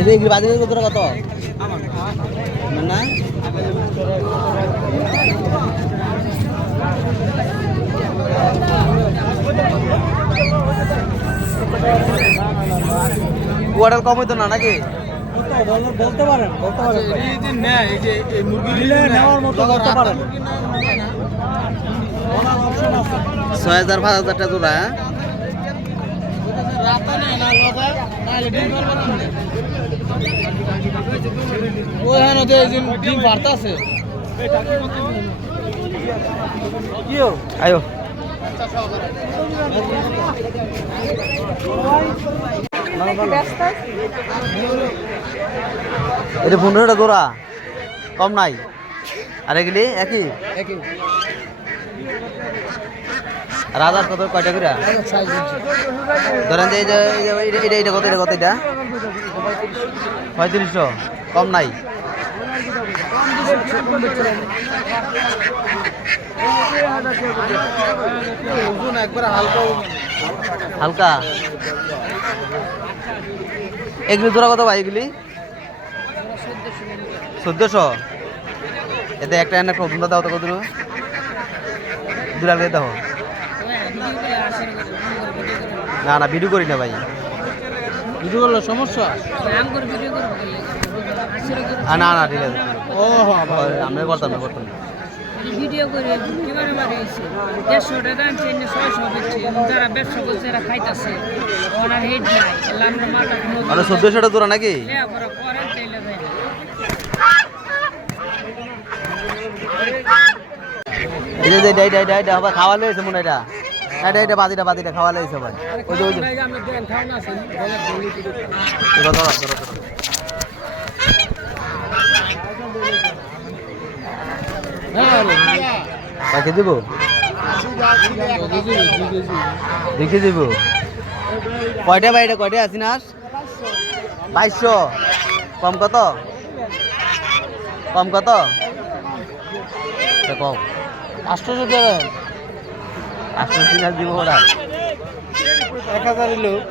এই যে এগুলি বাজারের কত কত না কুয়াটাল কম হইতো না নাকি বলতে পারেন 6,000-5,000 টাকা জোড়া ডিম বাড়তেছে আয়ো এটা 15টা জোড়া কম নাই আর এগুলি একই রাজার কত কয়টা করে ধরেন যে এটা কত এটা 3500 কম নাই একবার হালকা এগুলি জোড়া কত ভাই এগুলি 1400 এতে একটা ওজন দাও তো কত দুলাল দাও না ভিডিও করি না ভাই ভিডিও করলে সমস্যা না ঠিক আছে ও আমি করতাম ভিডিও করে কিভাবে বাড়িয়েছে 150 টাকা আনছে 600 দিচ্ছে যারা ব্যবসা করছে এরা খাইতেছে ওনার হেড নাই লামরা মাটা মানে 1400 টাকা জোড়া নাকি হ্যাঁ পরে পরে তেলে ভাই এই যে ডাই হবে খাওয়া লইছে মনে এটা এটা বাদিটা খাওয়া লইছে ভাই ওই যে আমি দেন খাও না আছে ধরো কাকে দিব দেখে দিব কয়টা ভাই এটা কয়টা আছি না 2200 কম কত কম 800 টাকা 800 টাকা দিব ওরা 1000 লোক